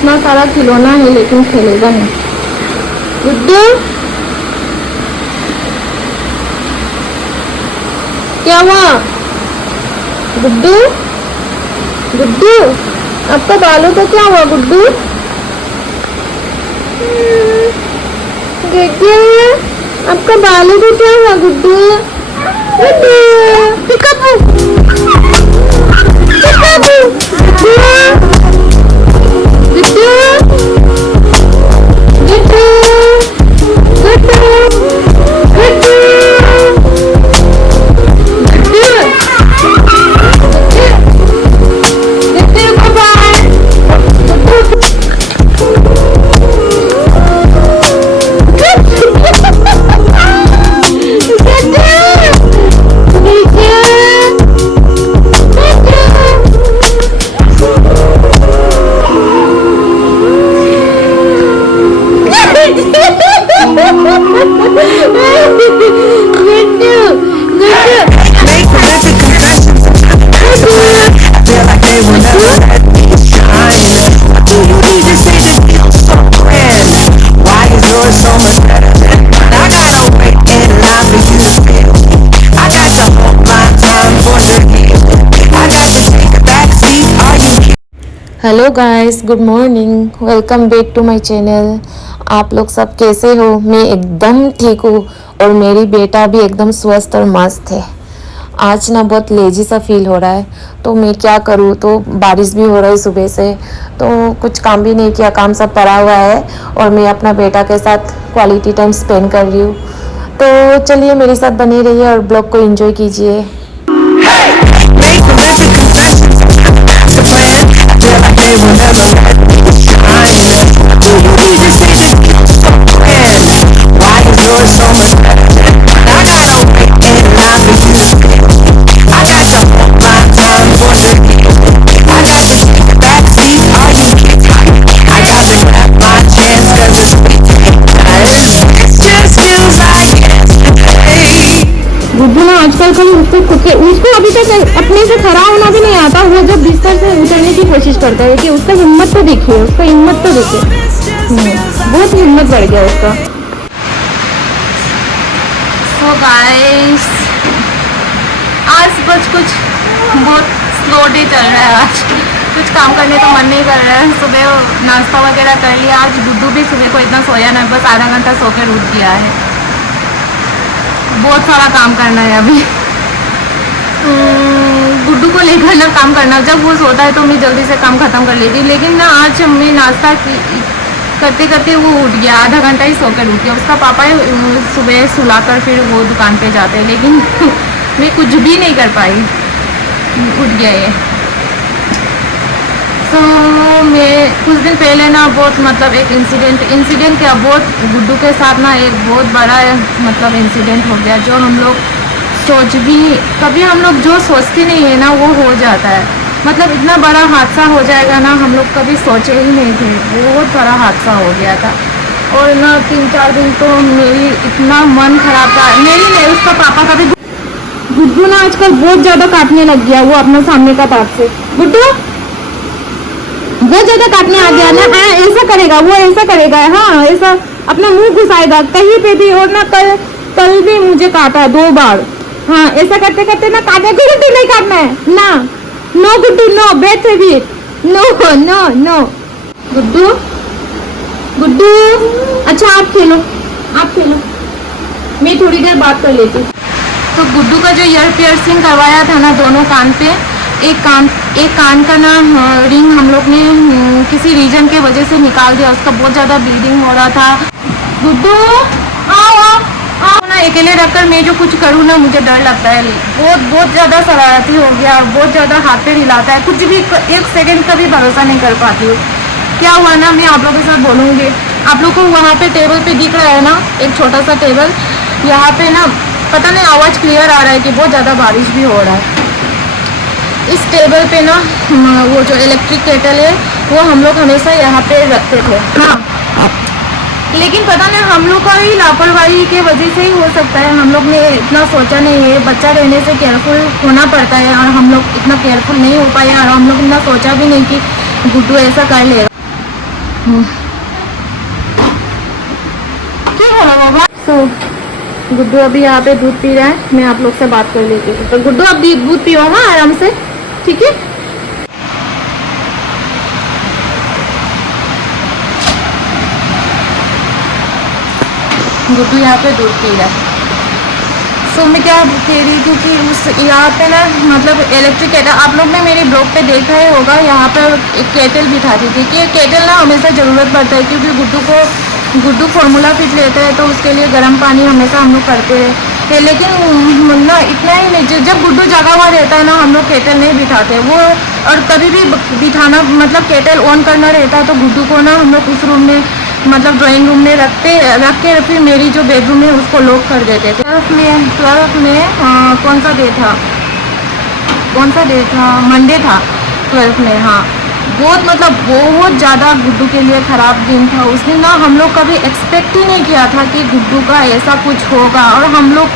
इतना सारा खिलौना है लेकिन खेलेगा नहीं। गुड्डू क्या हुआ? गुड्डू गुड्डू आपका बालों को क्या हुआ? गुड्डू आपका बालों को क्या हुआ? Guddu Guddu peekaboo peekaboo Guddu Guddu Guddu Guddu hello guys, good morning, welcome back to my channel. आप लोग सब कैसे हो? मैं एकदम ठीक हूँ और मेरी बेटा भी एकदम स्वस्थ और मस्त है। आज ना बहुत लेजी सा फील हो रहा है, तो मैं क्या करूँ। तो बारिश भी हो रही है सुबह से, तो कुछ काम भी नहीं किया, काम सब पड़ा हुआ है और मैं अपना बेटा के साथ क्वालिटी टाइम स्पेंड कर रही हूँ। तो चलिए मेरे साथ बने रहिए और ब्लॉग को एंजॉय कीजिए। गुड्डू ना आजकल कभी उसको अभी तक अपने से खड़ा होना भी नहीं आता। वो जब बिस्तर से उतरने की कोशिश करता है कि उसका हिम्मत तो देखिए, उसका हिम्मत तो देखिए, बहुत हिम्मत बढ़ गया उसका। तो गाइस आज कुछ बहुत स्लो डे चल रहा है। आज कुछ काम करने का मन नहीं कर रहा है। सुबह नाश्ता वगैरह कर लिया। आज गुड्डू भी सुबह को इतना सोया नहीं, बस आधा घंटा सो कर उठ गया है। बहुत सारा काम करना है अभी। गुड्डू को लेकर ना काम करना, जब वो सोता है तो मैं जल्दी से काम खत्म कर लेती हूँ। लेकिन ना आज मैं नाश्ता करते करते वो उठ गया, आधा घंटा ही सोकर उठ गया। उसका पापा सुबह सुलाकर फिर वो दुकान पे जाते हैं, लेकिन मैं कुछ भी नहीं कर पाई, उठ गया ये। तो मैं कुछ दिन पहले ना बहुत मतलब एक इंसिडेंट क्या, बहुत गुड्डू के साथ ना एक बहुत बड़ा मतलब इंसिडेंट हो गया, जो हम लोग कभी हम लोग जो सोचते नहीं है ना वो हो जाता है। मतलब इतना बड़ा हादसा हो जाएगा ना हम लोग कभी सोचे ही नहीं थे। बहुत बड़ा हादसा हो गया था और ना 3-4 दिन तो मेरी इतना मन खराब था। मेरी नहीं, उसका पापा का भी। गुड्डू ना आजकल बहुत ज़्यादा काटने लग गया वो अपने सामने का दांत से। गुड्डू बहुत ज़्यादा काटने आ गया ना। हाँ ऐसा करेगा, वो ऐसा करेगा, हाँ ऐसा अपना मुंह घुसाएगा कहीं पे भी। और ना कल भी मुझे काटा 2 बार। हाँ ऐसा करते करते ना काटे। गुड्डू नहीं काटना है ना, नो गुड्डू नो, बैठ भी no no no. Guddu Guddu अच्छा आप खेलो, मैं थोड़ी देर बात कर लेती। तो गुड्डू का जो ईयर पियर्सिंग करवाया था ना दोनों कान पे, एक कान का ना रिंग हम लोग ने किसी रीजन के वजह से निकाल दिया। उसका बहुत ज़्यादा ब्लीडिंग हो रहा था। गुड्डू आओ ना, अकेले रखकर मैं जो कुछ करूँ ना मुझे डर लगता है। बहुत ज़्यादा शरारती हो गया, बहुत ज़्यादा हाथ पे हिलाता है, कुछ भी 1 सेकंड का भी भरोसा नहीं कर पाती हूँ। क्या हुआ ना मैं आप लोगों के साथ बोलूँगी। आप लोग को वहाँ पे टेबल पे दिख रहा है ना एक छोटा सा टेबल, यहाँ पे ना पता नहीं आवाज़ क्लियर आ रहा है कि बहुत ज़्यादा बारिश भी हो रहा है। इस टेबल पे ना वो जो इलेक्ट्रिक केटल है वो हम लोग हमेशा यहाँ पे रखते थे। हाँ लेकिन पता नहीं हम लोग का ही लापरवाही के वजह से ही हो सकता है। हम लोग ने इतना सोचा नहीं है। बच्चा रहने से केयरफुल होना पड़ता है और हम लोग इतना केयरफुल नहीं हो पाए और हम लोग इतना सोचा भी नहीं कि गुड्डू ऐसा कर लेगा। क्या हो रहा बाबा? गुड्डू अभी यहाँ पे दूध पी रहा है, मैं आप लोग से बात कर लेती हूँ। तो गुड्डू अब दूध पियो हाँ आराम से, ठीक है? गुड्डू यहाँ पे दूध पी रहा है। सो मैं क्या कह रही थी कि उस यहाँ पे ना मतलब इलेक्ट्रिक केटल, आप लोग ने मेरे ब्लॉग पे देखा ही होगा, यहाँ पर एक केटल बिठाती थी कि केटल ना हमेशा ज़रूरत पड़ता है, क्योंकि गुड्डू फार्मूला फिट लेता है तो उसके लिए गर्म पानी हमेशा हम लोग करते हैं। लेकिन ना इतना ही नहीं, जब गुड्डू जगा हुआ रहता है ना हम लोग केटल नहीं बिठाते वो, और कभी भी बिठाना मतलब केटल ऑन करना रहता है तो गुड्डू को ना हम लोग उस रूम में मतलब ड्राइंग रूम में रख के फिर मेरी जो बेडरूम है उसको लॉक कर देते थे। 12 में कौन सा डे था, मंडे था 12 में। हाँ बहुत मतलब बहुत ज़्यादा गुड्डू के लिए ख़राब दिन था उस दिन ना। हम लोग कभी एक्सपेक्ट ही नहीं किया था कि गुड्डू का ऐसा कुछ होगा, और हम लोग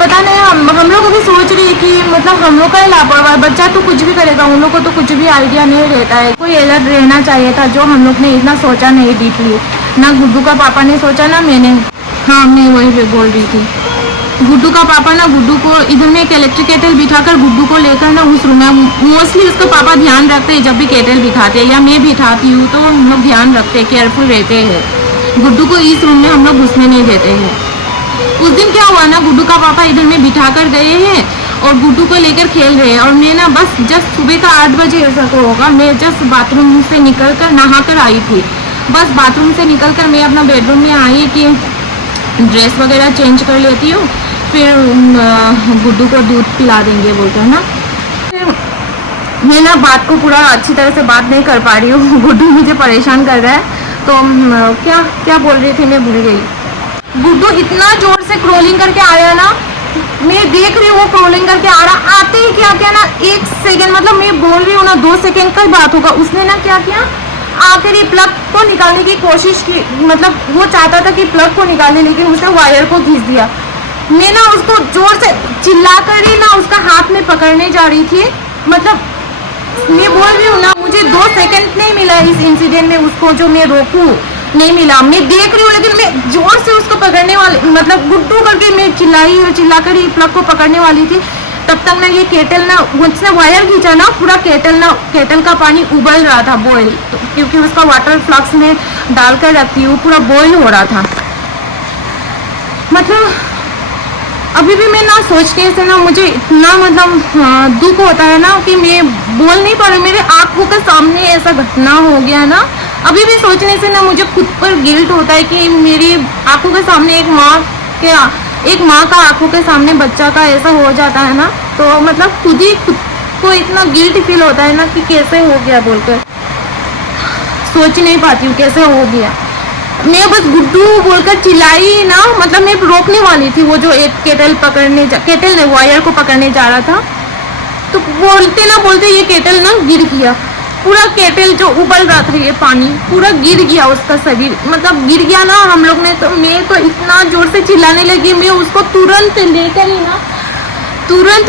पता नहीं हम लोग अभी सोच रही कि मतलब हम लोग का ही लापरवाही, बच्चा तो कुछ भी करेगा, उन लोग को तो कुछ भी आइडिया नहीं रहता है। कोई अलर्ट रहना चाहिए था, जो हम लोग ने इतना सोचा नहीं डीपली, ना गुड्डू का पापा ने सोचा ना मैंने। हाँ मैं वही बोल रही थी, गुड्डू का पापा ना गुड्डू को इधर में एक इलेक्ट्रिक केटल बिठाकर गुड्डू को लेकर ना उस रूम में, मोस्टली उसका पापा ध्यान रखते हैं जब भी केटल बिठाते हैं या मैं बिठाती हूँ तो हम लोग ध्यान रखते हैं, केयरफुल रहते हैं। गुड्डू को इस रूम में हम लोग घुसने नहीं देते हैं। उस दिन क्या हुआ ना, गुड्डू का पापा इधर में बिठा कर गए हैं और गुड्डू को लेकर खेल रहे हैं, और मैं ना बस जस्ट सुबह का 8 बजे ऐसा को होगा, मैं जस्ट बाथरूम से निकल कर नहा कर आई थी। बस बाथरूम से निकल कर मैं अपना बेडरूम में आई कि ड्रेस वगैरह चेंज कर लेती हूँ, फिर गुड्डू को दूध पिला देंगे बोलते हैं ना। मैं ना बात को पूरा अच्छी तरह से बात नहीं कर पा रही हूँ, गुड्डू मुझे परेशान कर रहा है। तो क्या क्या बोल रही थी मैं भूल गई। गुड्डू इतना जोर से क्रोलिंग करके आया ना, मैं देख रही हूँ वो क्रोलिंग करके आ रहा, आते ही क्या किया ना 1 सेकेंड, मतलब मैं बोल रही हूँ ना 2 सेकेंड का बात होगा, उसने ना क्या किया आकर ही प्लग को निकालने की कोशिश की, मतलब वो चाहता था कि प्लग को निकाले लेकिन उसने वायर को खींच दिया। मैं ना उसको जोर से चिल्ला कर ही ना उसका हाथ में पकड़ने जा रही थी, मतलब मैं बोल रही हूँ ना मुझे 2 सेकेंड नहीं मिला इस इंसिडेंट में उसको जो मैं रोकूं, नहीं मिला। मैं देख रही हूँ लेकिन मैं जोर से उसको पकड़ने वाली, मतलब गुड्डू करके मैं चिल्लाई और चिल्लाकर ही प्लग को पकड़ने वाली थी। तब तक ना ये केटल ना मुझसे वायर खींचा ना, पूरा केटल का पानी उबल रहा था, बॉयल, तो क्योंकि उसका वाटर फ्लक्स में डालकर रखती हूँ, पूरा बॉयल हो रहा था। मतलब अभी भी मैं ना सोचने से ना मुझे इतना मतलब दुख होता है ना कि मैं बोल नहीं पा रही, मेरे आंखों के सामने ऐसा घटना हो गया ना। अभी भी सोचने से ना मुझे खुद पर गिल्ट होता है कि मेरी आंखों के सामने एक माँ का आंखों के सामने बच्चा का ऐसा हो जाता है ना, तो मतलब खुद को इतना गिल्ट फील होता है ना कि कैसे हो गया बोलकर सोच नहीं पाती हूँ कैसे हो गया। मैं बस गुड्डू बोलकर चिल्लाई ना, मतलब मैं रोकने वाली थी, वो जो एक केटल वायर को पकड़ने जा रहा था, तो बोलते ना बोलते ये केटल ना गिर गया, पूरा केटल जो उबल रहा था ये पानी पूरा गिर गया, उसका शरीर मतलब गिर गया ना। हम लोग ने तो मैं तो इतना जोर से चिल्लाने लगी, मैं उसको तुरंत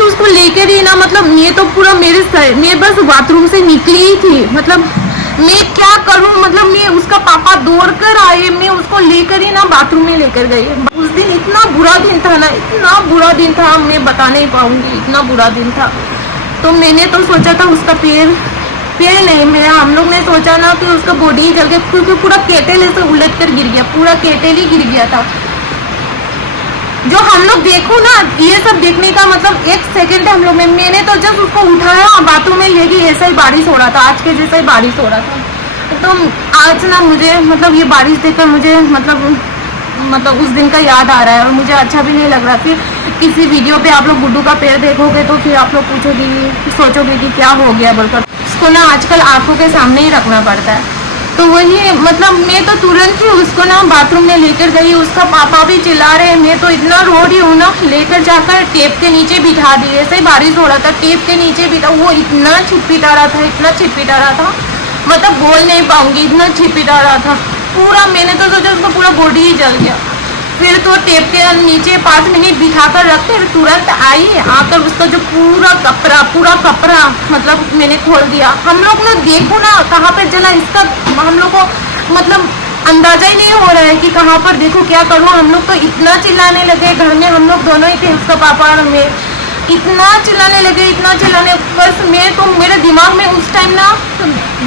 उसको लेकर ही ना, मतलब मैं तो पूरा मैं बस बाथरूम से निकली ही थी, मतलब मैं क्या करूं, मतलब मैं उसका पापा दौड़ कर आए, मैं उसको लेकर ही ना बाथरूम में लेकर गई। उस दिन इतना बुरा दिन था ना, इतना बुरा दिन था, मैं बता नहीं पाऊंगी, इतना बुरा दिन था। तो मैंने तो सोचा था उसका पैर नहीं, मेरा हम लोग ने सोचा ना कि उसका बॉडी ही जल गया, क्योंकि पूरा केटल ऐसे उलट कर गिर गया, पूरा केटल ही गिर गया था। जो हम लोग देखो ना, ये सब देखने का मतलब 1 सेकेंड हम लोग में, मैंने तो जब उसको उठाया बाथरूम में लेके ऐसा ही बारिश हो रहा था, आज के जैसा ही बारिश हो रहा था। तो आज ना मुझे मतलब ये बारिश देखकर मुझे मतलब उस दिन का याद आ रहा है, और मुझे अच्छा भी नहीं लग रहा। फिर किसी वीडियो पे आप लोग गुड्डू का पैर देखोगे तो फिर आप लोग सोचोगे कि क्या हो गया बोलकर। उसको ना आजकल आंखों के सामने ही रखना पड़ता है। तो वही मतलब मैं तो तुरंत ही उसको ना बाथरूम में लेकर गई, उसका पापा भी चिल्ला रहे, मैं तो इतना रो रही हूँ ना, लेकर जाकर टेप के नीचे बिठा दी, ऐसे ही बारिश हो रहा था, टेप के नीचे बिठा, वो इतना छिटपिटा रहा था, मतलब बोल नहीं पाऊंगी, इतना छिटपिटा रहा था पूरा। मैंने तो सोचा उसका पूरा बॉडी ही जल गया। फिर तो टेप के नीचे 5 मिनट बिठा कर रखते, तुरंत आई, आकर उसका जो पूरा कपड़ा मतलब मैंने खोल दिया। हम लोग ने देखो ना कहाँ पर जला, इसका हम लोग को मतलब अंदाजा ही नहीं हो रहा है कि कहाँ पर देखो क्या करूँ। हम लोग तो इतना चिल्लाने लगे घर में, हम लोग दोनों ही थे, उसका पापा और मैं, इतना चिल्लाने लगे, इतना चिल्लाने, बस मैं तो मेरे दिमाग में उस टाइम ना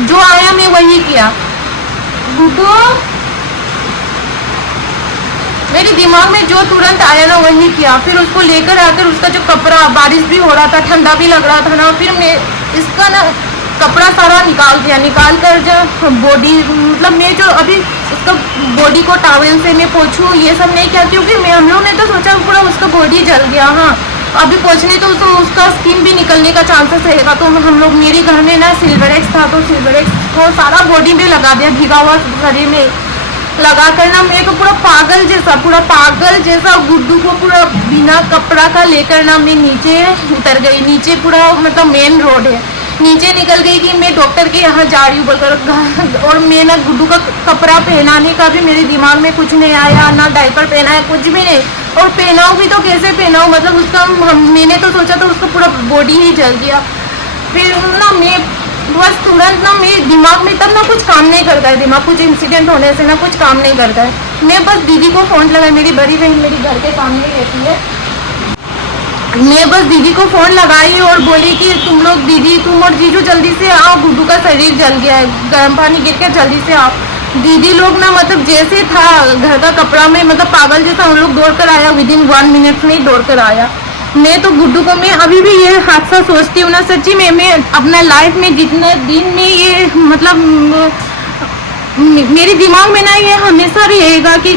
जो आया मैं वही किया। गुड्डू, मेरे दिमाग में जो तुरंत आया ना वही किया। फिर उसको लेकर आकर उसका जो कपड़ा, बारिश भी हो रहा था, ठंडा भी लग रहा था ना, फिर मैं इसका ना कपड़ा सारा निकाल दिया। निकाल कर जो बॉडी, मतलब मैं जो अभी उसका बॉडी को टॉवेल से मैं पोंछूँ ये सब नहीं किया, क्योंकि मैं हम लोग ने तो सोचा पूरा उसका बॉडी जल गया। हाँ, अभी पोंछने तो उसका स्किन भी निकलने का चांसेस रहेगा। तो हम लोग, मेरे घर में ना सिल्वरेक्स था, तो सिल्वरेक्स को सारा बॉडी में लगा दिया, भीगा हुआ शरीर में लगा कर ना मैं तो पूरा पागल जैसा गुड्डू को पूरा बिना कपड़ा का लेकर ना मैं नीचे उतर गई। नीचे पूरा मतलब मेन रोड है, नीचे निकल गई कि मैं डॉक्टर के यहाँ जा रही हूँ बोलकर। और मैं ना गुड्डू का कपड़ा पहनाने का भी मेरे दिमाग में कुछ नहीं आया, ना डायपर पहना है, कुछ भी नहीं। और पहनाऊँ भी तो कैसे पहनाऊँ, मतलब उसका मैंने तो सोचा था उसका पूरा बॉडी ही जल गया। फिर ना मैं बस तुरंत ना मेरे दिमाग में तब ना कुछ काम नहीं करता है, दिमाग कुछ इंसिडेंट होने से ना कुछ काम नहीं करता है। मैं बस दीदी को फ़ोन लगाई, मेरी बड़ी बहन मेरी घर के सामने रहती है, मैं बस दीदी को फ़ोन लगाई और बोली कि तुम लोग, दीदी तुम और जीजू जल्दी से आओ, गुड्डू का शरीर जल गया है, गर्म पानी गिर के जल्दी से आओ। दीदी लोग ना मतलब जैसे था घर का कपड़ा में, मतलब पागल जैसा हम लोग दौड़ कर आया, विदिन 1 मिनट में ही दौड़ कर आया। मैं तो गुड्डू को, मैं अभी भी ये हादसा सोचती हूँ ना, सच्ची में मैं अपना लाइफ में जितने दिन में ये मतलब मेरे दिमाग में ना ये हमेशा रहेगा कि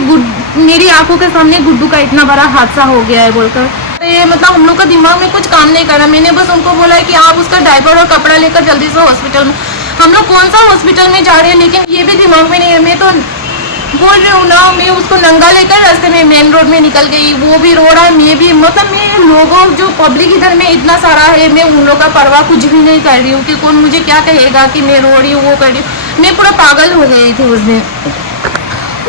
मेरी आंखों के सामने गुड्डू का इतना बड़ा हादसा हो गया है बोलकर। ये मतलब हम लोग का दिमाग में कुछ काम नहीं कर रहा। मैंने बस उनको बोला है कि आप उसका डायपर और कपड़ा लेकर जल्दी से हॉस्पिटल में, हम लोग कौन सा हॉस्पिटल में जा रहे हैं, लेकिन ये भी दिमाग में नहीं है। मैं तो बोल रही हूँ ना, मैं उसको नंगा लेकर रास्ते में मेन रोड में निकल गई, वो भी रो रहा है, मैं भी, मतलब मैं लोगों जो पब्लिक इधर में इतना सारा है, मैं उन लोगों का परवाह कुछ भी नहीं कर रही हूँ कि कौन मुझे क्या कहेगा कि मैं रो रही हूँ, वो कर रही हूँ। मैं पूरा पागल हो गई थी उस दिन।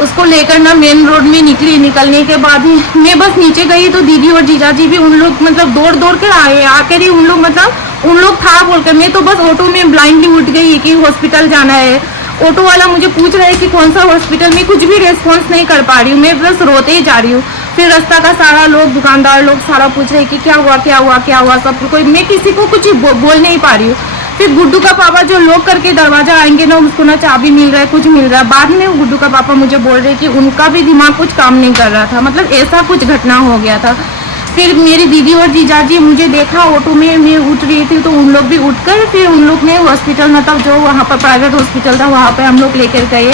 उसको लेकर ना मेन रोड में निकली, निकलने के बाद ही मैं बस नीचे गई तो दीदी और जीजाजी भी उन लोग मतलब दौड़ दौड़ कर आए, आकर ही उन लोग मतलब उन लोग था बोलकर, मैं तो बस ऑटो में ब्लाइंडली उठ गई कि हॉस्पिटल जाना है। ऑटो वाला मुझे पूछ रहा है कि कौन सा हॉस्पिटल, में कुछ भी रेस्पॉन्स नहीं कर पा रही हूँ, मैं बस रोते ही जा रही हूँ। फिर रास्ता का सारा लोग, दुकानदार लोग सारा पूछ रहे कि क्या हुआ क्या हुआ क्या हुआ, सब कोई, मैं किसी को कुछ बोल नहीं पा रही हूँ। फिर गुड्डू का पापा जो लॉक करके दरवाजा आएंगे ना, उसको ना चाबी मिल रहा है, कुछ मिल रहा है। बाद में गुड्डू का पापा मुझे बोल रहे कि उनका भी दिमाग कुछ काम नहीं कर रहा था, मतलब ऐसा कुछ घटना हो गया था। फिर मेरी दीदी और जीजाजी मुझे देखा ऑटो में मैं उठ रही थी, तो उन लोग भी उठकर फिर उन लोग ने हॉस्पिटल, मतलब जो वहाँ पर प्राइवेट हॉस्पिटल था वहाँ पर हम लोग लेकर गए।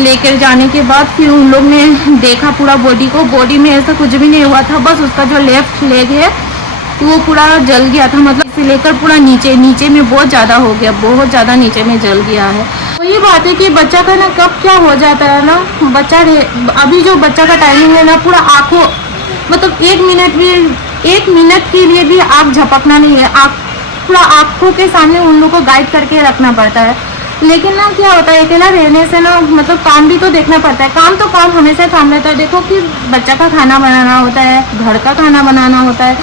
लेकर जाने के बाद फिर उन लोग ने देखा पूरा बॉडी को, बॉडी में ऐसा कुछ भी नहीं हुआ था, बस उसका जो लेफ्ट लेग है वो पूरा जल गया था, मतलब से लेकर पूरा नीचे में बहुत ज़्यादा हो गया, बहुत ज़्यादा नीचे में जल गया है। तो ये बात है कि बच्चा का ना कब क्या हो जाता है ना, बच्चा अभी जो बच्चा का टाइमिंग है ना, पूरा आँखों, मतलब 1 मिनट के लिए भी आँख झपकना नहीं है, आँख पूरा आँखों के सामने उन लोगों को गाइड करके रखना पड़ता है। लेकिन ना क्या होता है, अकेला रहने से ना मतलब काम भी तो देखना पड़ता है, काम तो काम हमेशा काम रहता है। देखो कि बच्चा का खाना बनाना होता है, घर का खाना बनाना होता है,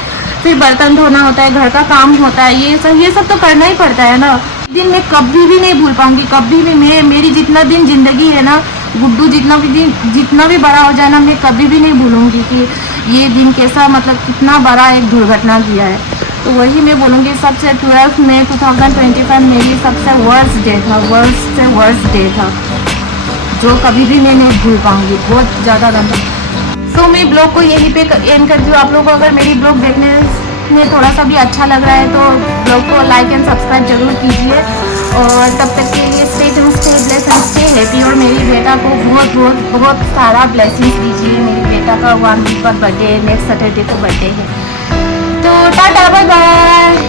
फिर बर्तन धोना होता है, घर का काम होता है, ये सब तो करना ही पड़ता है ना। दिन मैं कभी भी नहीं भूल पाऊंगी, कभी भी। मेरी जितना दिन जिंदगी है ना, गुड्डू जितना भी बड़ा हो जाए ना, मैं कभी भी नहीं भूलूंगी कि ये दिन कैसा, मतलब कितना बड़ा एक दुर्घटना किया है। तो वही मैं बोलूँगी, सबसे 12 मई 2025 मेरी सबसे वर्स्ट डे था, वर्स्ट से वर्स्ट डे था, जो कभी भी मैं नहीं भूल पाऊंगी, बहुत ज़्यादा गंदा। तो मैं ब्लॉग को यहीं पे एंड करती हूँ। आप लोगों को अगर मेरी ब्लॉग देखने में थोड़ा सा भी अच्छा लग रहा है तो ब्लॉग को लाइक एंड सब्सक्राइब जरूर कीजिए। और तब तक के लिए stay tuned, stay blessed and stay happy. और मेरी बेटा को बहुत बहुत बहुत सारा ब्लेसिंग्स दीजिए। मेरी बेटा का 1 वीक बाद बर्थडे, नेक्स्ट सैटरडे को बर्थडे है। तो टाटा, बाय बाय।